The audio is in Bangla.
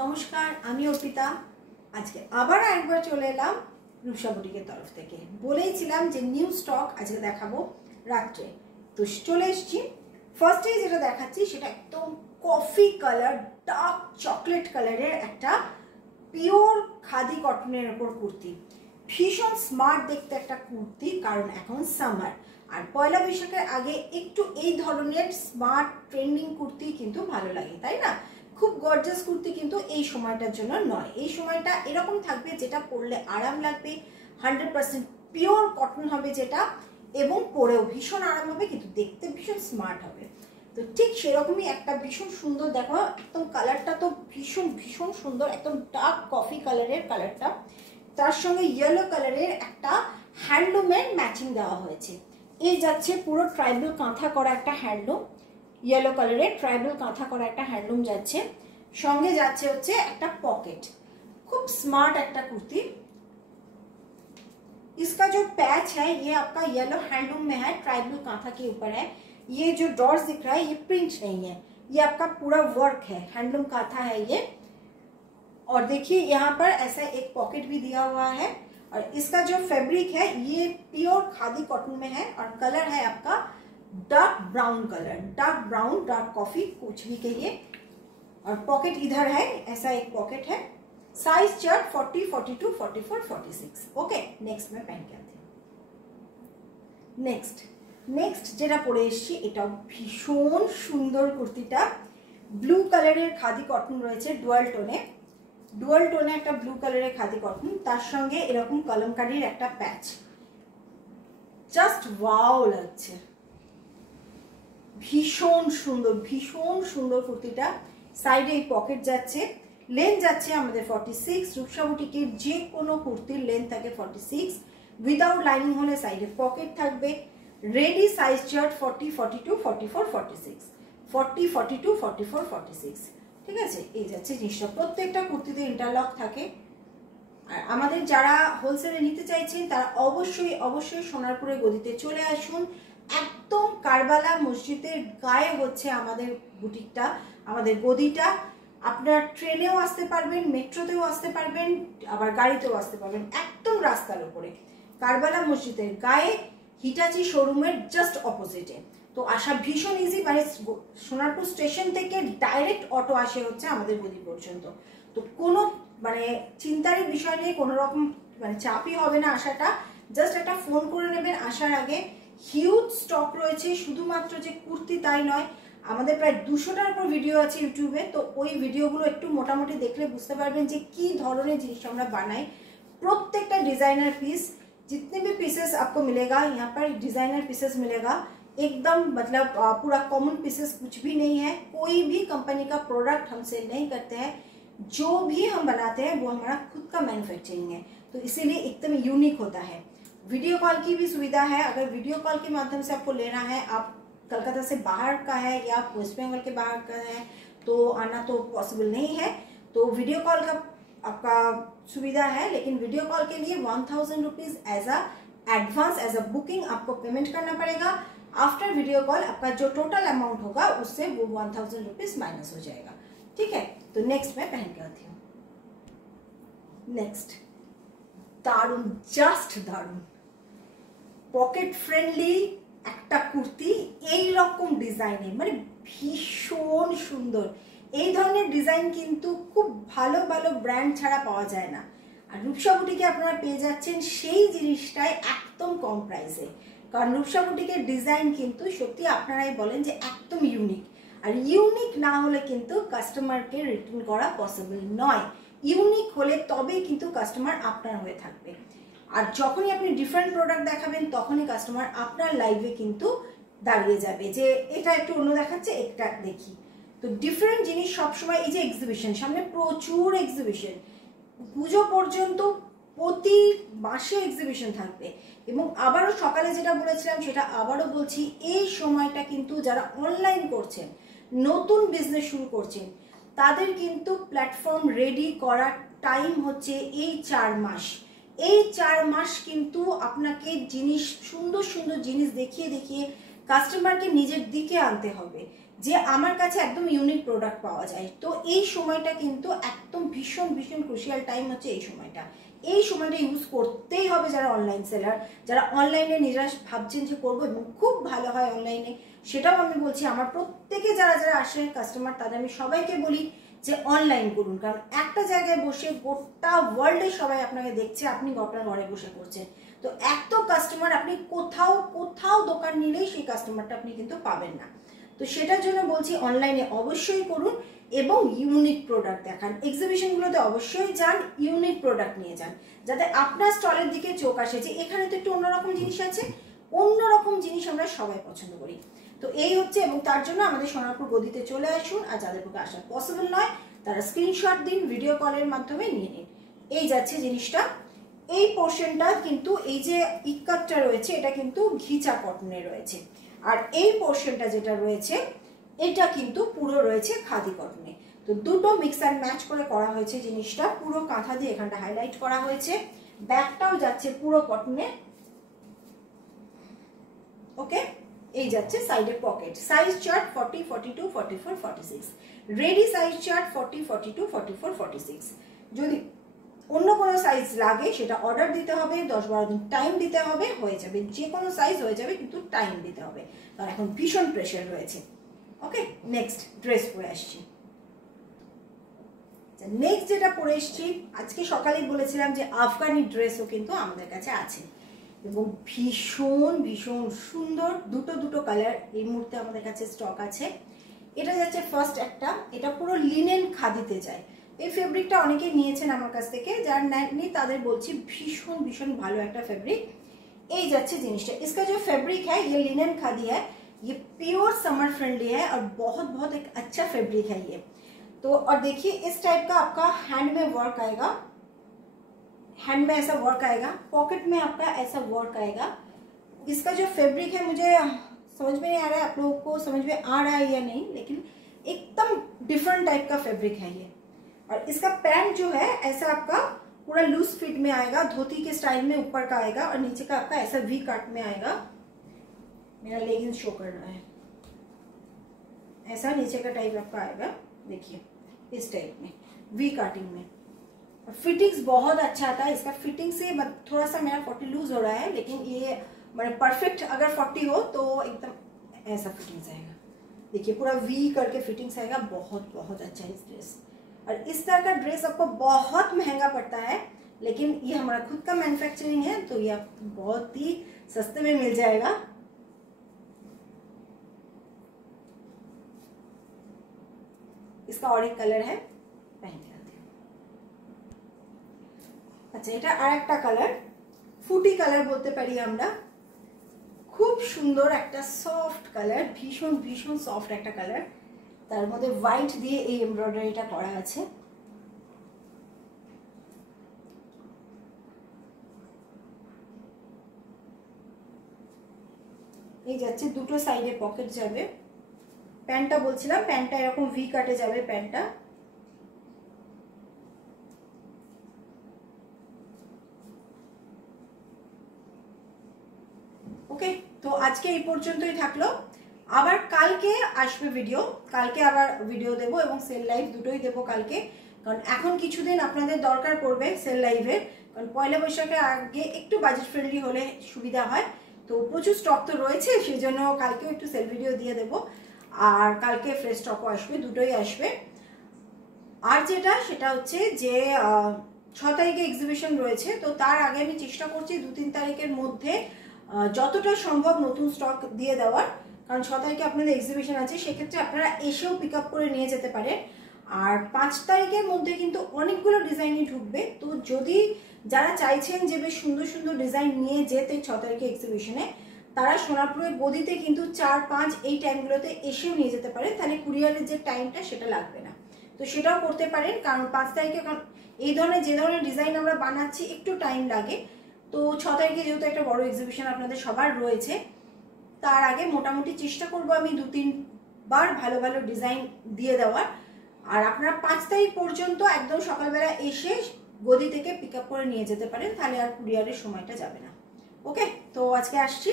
নমস্কার, আমি অর্পিতা। আজকে আবার একবার চলে এলাম রূপসা বুটিকের তরফ থেকে। বলেইছিলাম যে নিউ স্টক আজকে দেখাবো রাত্রে, তো চলে এসেছি। ফার্স্টে যেটা দেখাচ্ছি সেটা একদম কফি কালার, ডার্ক চকলেট কালারের একটা পিওর খাদি কটনের ওপর কুর্তি। ভীষণ স্মার্ট দেখতে একটা কুর্তি, কারণ এখন সামার আর পয়লা বৈশাখের আগে একটু এই ধরনের স্মার্ট ট্রেন্ডিং কুর্তি কিন্তু ভালো লাগে, তাই না? খুব গর্জাস কুর্তি কিন্তু এই সময়টার জন্য নয়। এই সময়টা এরকম থাকবে যেটা পরলে আরাম লাগবে, 100% পিওর কটন হবে যেটা, এবং পরেও ভীষণ আরাম হবে, কিন্তু দেখতে ভীষণ স্মার্ট হবে। তো ঠিক সেরকমই একটা ভীষণ সুন্দর, দেখো একদম কালারটা তো ভীষণ ভীষণ সুন্দর, একদম ডার্ক কফি কালারের কালারটা, তার সঙ্গে ইয়েলো কালারের একটা হ্যান্ডলুমের ম্যাচিং দেওয়া হয়েছে। এই যাচ্ছে পুরো ট্রাইবাল কাঁথা করা একটা handloom, yellow colour tribal kantha करा एक हैंडलूम जाच्छे, संगे जाच्छे होच्छे एक पॉकेट। खूब स्मार्ट एक कुर्ती। इसका जो पैच है ये आपका येलो हैंडलूम में है, ट्राइबल कांथा के ऊपर है। ये जो डॉट्स दिख रहा है ये प्रिंट नहीं है, ये आपका पूरा वर्क है, हैंडलूम कांथा है ये। और देखिए यहाँ पर ऐसा एक पॉकेट भी दिया हुआ है। और इसका जो फैब्रिक है ये प्योर खादी कॉटन में है, और कलर है आपका dark brown colour, dark brown, dark coffee, कुछ भी कहिए। और पॉकेट इधर है, ऐसा एक पॉकेट है। Size chart 40, 42, 44, 46। ओके, नेक्स्ट में पहन के आती हूँ। नेक्स्ट যেটা পরে এসেছি এটা ভীষণ সুন্দর কুর্তিটা। ব্লু কালারের খাদি কটন রয়েছে, ডুয়াল টোনে একটা ব্লু কালারের খাদি কটন, তার সঙ্গে এরকম কলমকারীর একটা প্যাচ। জাস্ট ওয়াও লাগছে, ভীষণ সুন্দর কুর্তিটা। সাইডে এই পকেট যাচ্ছে, লেন্থ যাচ্ছে আমাদের 46। রূপসা বুটিকের যে কোনো কুর্তির লেন্থ থাকে 46, উইদাউট লাইনিং হলে সাইডে পকেট থাকবে। Ready size chart 40, 42, 44, 46, 40, 42, 44, 46। ঠিক আছে, এই যাচ্ছে জিনিসটা। প্রত্যেকটা কুর্তিতে ইন্টারলক থাকে। আর আমাদের যারা হোলসেলে নিতে চাইছেন তারা অবশ্যই সোনারপুরের গদিতে চলে আসুন। একদম কারবালা মসজিদের গায়ে হচ্ছে আমাদের বুটিকটা, আমাদের গদিটা। আপনারা ট্রেনেও আসতে পারবেন, মেট্রোতেও আসতে পারবেন, আবার গাড়িতেও আসতে পারবেন, একদম রাস্তার উপরে কারবালা মসজিদের গায়ে, হিটাচি শোরুমের জাস্ট অপোজিটে। তো আসা ভীষণ ইজি, মানে সোনারপুর স্টেশন থেকে ডাইরেক্ট অটো আসে হচ্ছে আমাদের গদি পর্যন্ত। তো কোনো মানে চিন্তারই বিষয় নেই, কোনো রকম মানে চাপই হবে না আসাটা। জাস্ট একটা ফোন করে নেবেন আসার আগে। হিউজ স্টক রয়েছে, শুধুমাত্র যে কুর্তি তাই নয়, আমাদের প্রায় 200টার উপর ভিডিও আছে ইউটিউবে। তো ওই ভিডিওগুলো একটু মোটামুটি দেখলে বুঝতে পারবেন যে কি ধরনের জিনিস আমরা বানাই। প্রত্যেকটা ডিজাइनर पीस, जितने भी पीसेस आपको मिलेगा यहाँ पर डिजाइनर पीसेस मिलेगा एकदम, मतलब पूरा कॉमन पीसेस कुछ भी नहीं है। कोई भी कंपनी का प्रोडक्ट हम सेल नहीं करते हैं, जो भी हम बनाते हैं वो हमारा खुद का मैन्युफैक्चरिंग है, तो इसीलिए एकदम यूनिक होता है। वीडियो कॉल की भी सुविधा है, अगर वीडियो कॉल के माध्यम से आपको लेना है, आप कलकत्ता से बाहर का है या वेस्ट बंगाल के बाहर का है तो आना तो पॉसिबल नहीं है। तो वीडियो कॉल का आपका सुविधा है, लेकिन वीडियो कॉल के लिए 1000 rupees as a advance, as a booking आपको पेमेंट करना पड़ेगा। आफ्टर वीडियो कॉल आपका जो टोटल अमाउंट होगा उससे वो 1000 रुपीज माइनस हो जाएगा। ठीक है, तो नेक्स्ट मैं पहन के आती हूँ। नेक्स्ट दारुण, जस्ट दारुण पकेट फ्रेंडली একটা কুর্তি, এই রকম ডিজাইনে, মানে ভীষণ সুন্দর। এই ধরনের ডিজাইন কিন্তু খুব ভালো ভালো ব্র্যান্ড ছাড়া পাওয়া যায় না। আর রূপসা বুটিকে আপনারা পেয়ে যাচ্ছেন সেই জিনিসটাই একদম কম প্রাইসে, কারণ রূপসা বুটিকের ডিজাইন কিন্তু সত্যি আপনারাই বলেন যে একদম ইউনিক। আর ইউনিক না হলে কিন্তু কাস্টমারকে রিটার্ন করা পসিবল নয়। ইউনিক হলে তবেই কিন্তু কাস্টমার আপনার হয়ে থাকবে। আর যখনই আপনি ডিফারেন্ট প্রোডাক্ট দেখাবেন তখনই কাস্টমার আপনার লাইভে কিন্তু দাঁড়িয়ে যাবে যে এটা একটু অন্য দেখাচ্ছে, একটা দেখি। তো ডিফারেন্ট জিনিস সবসময়, এই যে এক্সিবিশন, সামনে প্রচুর এক্সিবিশন, পুজো পর্যন্ত প্রতি মাসে এক্সিবিশন থাকবে। এবং আবারও সকালে যেটা বলেছিলাম সেটা আবারও বলছি, এই সময়টা কিন্তু যারা অনলাইন করছেন, নতুন বিজনেস শুরু করছেন, তাদের কিন্তু প্ল্যাটফর্ম রেডি করার টাইম হচ্ছে এই 4 মাস। এই 4 মাস কিন্তু আপনাকে জিনিস, সুন্দর সুন্দর জিনিস দেখিয়ে দেখিয়ে কাস্টমারকে নিজের দিকে আনতে হবে যে আমার কাছে একদম ইউনিক প্রোডাক্ট পাওয়া যায়। তো এই সময়টা কিন্তু একদম ভীষণ ভীষণ ক্রুশিয়াল টাইম হচ্ছে এই সময়টা। এই সময়টা ইউজ করতেই হবে যারা অনলাইন সেলার, যারা অনলাইনে নিজেরা ভাবছেন যে করবো এবং খুব ভালো হয় অনলাইনে, সেটাও আমি বলছি। আমার প্রত্যেকে যারা যারা আসে কাস্টমার, তাদের আমি সবাইকে বলি যে অনলাইন করুন, কারণ একটা জায়গায় বসে গোটা ওয়ার্ল্ডে সবাই আপনাকে দেখছে, আপনি আপনার ঘরে বসে করছেন। তো এত কাস্টমার আপনি কোথাও কোথাও দোকান নিলেই সেই কাস্টমারটা আপনি কিন্তু পাবেন না। তো সেটার জন্য বলছি অনলাইনে অবশ্যই করুন এবং ইউনিক প্রোডাক্ট দেখান। এক্সিবিশনগুলোতে অবশ্যই যান, ইউনিক প্রোডাক্ট নিয়ে যান, যাতে আপনার স্টলের দিকে চোখ আসে যে এখানে তো একটু অন্যরকম জিনিস আছে। অন্যরকম জিনিস আমরা সবাই পছন্দ করি। তো এই হচ্ছে, এবং তার জন্য আমাদের সোনারপুর গদিতে চলে আসুন। আর যাদের পক্ষে আসা পসিবল নয় তারা স্ক্রিনশট দিন, ভিডিও কলের মাধ্যমে নিয়ে নিন। এই যাচ্ছে জিনিসটা। এই পোর্শনটা কিন্তু এই যে ইক্কাতটা রয়েছে এটা কিন্তু ঘিচা কটনের রয়েছে, আর এই পোর্শনটা যেটা রয়েছে এটা কিন্তু পুরো রয়েছে খাদি কটনে। তো দুটো মিক্স অ্যান্ড ম্যাচ করে করা হয়েছে জিনিসটা, পুরো কাঁথা দিয়ে এখানটা হাইলাইট করা হয়েছে। ব্যাকটাও যাচ্ছে পুরো কটনে। ওকে, এই যাচ্ছে সাইডে pocket. Size chart 40, 42, 44, 46। Ready size chart 40, 42, 44, 46। যদি অন্য কোনো সাইজ লাগে সেটা অর্ডার দিতে হবে, 10-12 দিন টাইম দিতে হবে, হয়ে যাবে। যে কোনো সাইজ হয়ে যাবে, কিন্তু টাইম দিতে হবে, কারণ এখন ভীষণ প্রেশার রয়েছে। ওকে, নেক্সট ড্রেস পরে আসছি। নেক্সট যেটা পরে এসছি, আজকে সকালেই বলেছিলাম যে আফগানি ড্রেসও কিন্তু আমাদের কাছে আছে এবং ভীষণ ভীষণ সুন্দর। দুটো কালার এই মুহূর্তে আমাদের কাছে স্টক আছে। এটা যাচ্ছে ফার্স্ট একটা, এটা পুরো লিনেন খাদিতে যায়। এই ফেব্রিকটা অনেকেই নিয়েছেন আমার কাছ থেকে, যার নেননি তাদের বলছি ভীষণ ভীষণ ভালো একটা ফেব্রিক। এই যাচ্ছে জিনিসটা। इसका जो फैब्रिक है ये लिनन खादी है, ये प्योर समर फ्रेंडली है और बहुत बहुत एक अच्छा फैब्रिक है ये। तो और देखिए इस टाइप का आपका हैंड में वर्क आएगा, हैंड में ऐसा वर्क आएगा, पॉकेट में आपका ऐसा वर्क आएगा। इसका जो फैब्रिक है मुझे समझ में नहीं आ रहा है आप लोगों को समझ में आ रहा है या नहीं, लेकिन एकदम डिफरेंट टाइप का फैब्रिक है ये। और इसका पैंट जो है ऐसा आपका पूरा लूज फिट में आएगा, धोती के स्टाइल में ऊपर का आएगा और नीचे का आपका ऐसा वी कट में आएगा। मेरा लेगिंग्स शो करना है, ऐसा नीचे का टाइप आपका आएगा, देखिए इस टाइप में वी कटिंग में। फिटिंग्स बहुत अच्छा आता है इसका। फिटिंग से थोड़ा सा मेरा 40 लूज हो रहा है, लेकिन ये मतलब परफेक्ट अगर 40 हो तो एकदम ऐसा फिटिंग्स आएगा। देखिए पूरा वी करके फिटिंग्स आएगा, बहुत बहुत अच्छा है इस ड्रेस। और इस तरह का ड्रेस आपको बहुत महंगा पड़ता है, लेकिन ये हमारा खुद का मैन्युफैक्चरिंग है, तो ये आपको बहुत ही सस्ते में मिल जाएगा। इसका और एक कलर है, पहन के आती हूँ। अच्छा, এটা আরেকটা কালার, ফুটি কালার বলতে পারি আমরা। খুব সুন্দর একটা সফট কালার, ভীষণ ভীষণ সফট একটা কালার। তার মধ্যে হোয়াইট দিয়ে এই এমব্রয়ডারিটা করা আছে। এই যাচ্ছে, দুটো সাইডে পকেট যাবে। প্যান্টটা বলছিলাম, প্যান্টটা এরকম ভি কাটে যাবে প্যান্টটা। ওকে, তো আজকে এই পর্যন্তই থাকলো। আবার কালকে আসবে ভিডিও, কালকে আবার ভিডিও দেবো এবং সেল লাইভ দুটোই দেবো কালকে, কারণ এখন কিছুদিন আপনাদের দরকার পড়বে সেল লাইভের, কারণ পয়লা বৈশাখের আগে একটু বাজেট ফ্রেন্ডলি হলে সুবিধা হয়। তো প্রচুর স্টক তো রয়েছে, সেই জন্য কালকেও একটু সেল ভিডিও দিয়ে দেবো, আর কালকে ফ্রেশ স্টকও আসবে, দুটোই আসবে। আর যেটা সেটা হচ্ছে যে 6 তারিখে এক্সিবিশন রয়েছে, তো তার আগে আমি চেষ্টা করছি 2-3 তারিখের মধ্যে যতটা সম্ভব নতুন স্টক দিয়ে দেওয়ার, কারণ 6 তারিখে আপনাদের এক্সিবিশন আছে, সেক্ষেত্রে আপনারা এসেও পিক আপ করে নিয়ে যেতে পারেন। আর 5 তারিখের মধ্যে কিন্তু অনেকগুলো ডিজাইনই ঢুকবে, তো যদি যারা চাইছেন যে বেশ সুন্দর সুন্দর ডিজাইন নিয়ে যেতে 6 তারিখে এক্সিবিশনে, তারা সোনারপুরের গদিতে কিন্তু 4-5 এই টাইমগুলোতে এসেও নিয়ে যেতে পারেন, তাহলে কুরিয়ারের যে টাইমটা সেটা লাগবে না। তো সেটাও করতে পারেন, কারণ 5 তারিখে এই ধরনের যে ধরনের ডিজাইন আমরা বানাচ্ছি একটু টাইম লাগে। তো 6 তারিখে যেহেতু একটা বড় এক্সিবিশন আপনাদের সবার রয়েছে, তার আগে মোটামুটি চেষ্টা করব আমি 2-3 বার ভালো ভালো ডিজাইন দিয়ে দেওয়ার। আর আপনারা 5 তারিখ পর্যন্ত একদম সকালবেলা এসে গদি থেকে পিক আপ করে নিয়ে যেতে পারেন, তাহলে আর কুরিয়ারের সময়টা যাবে না। ওকে, তো আজকে আসছি।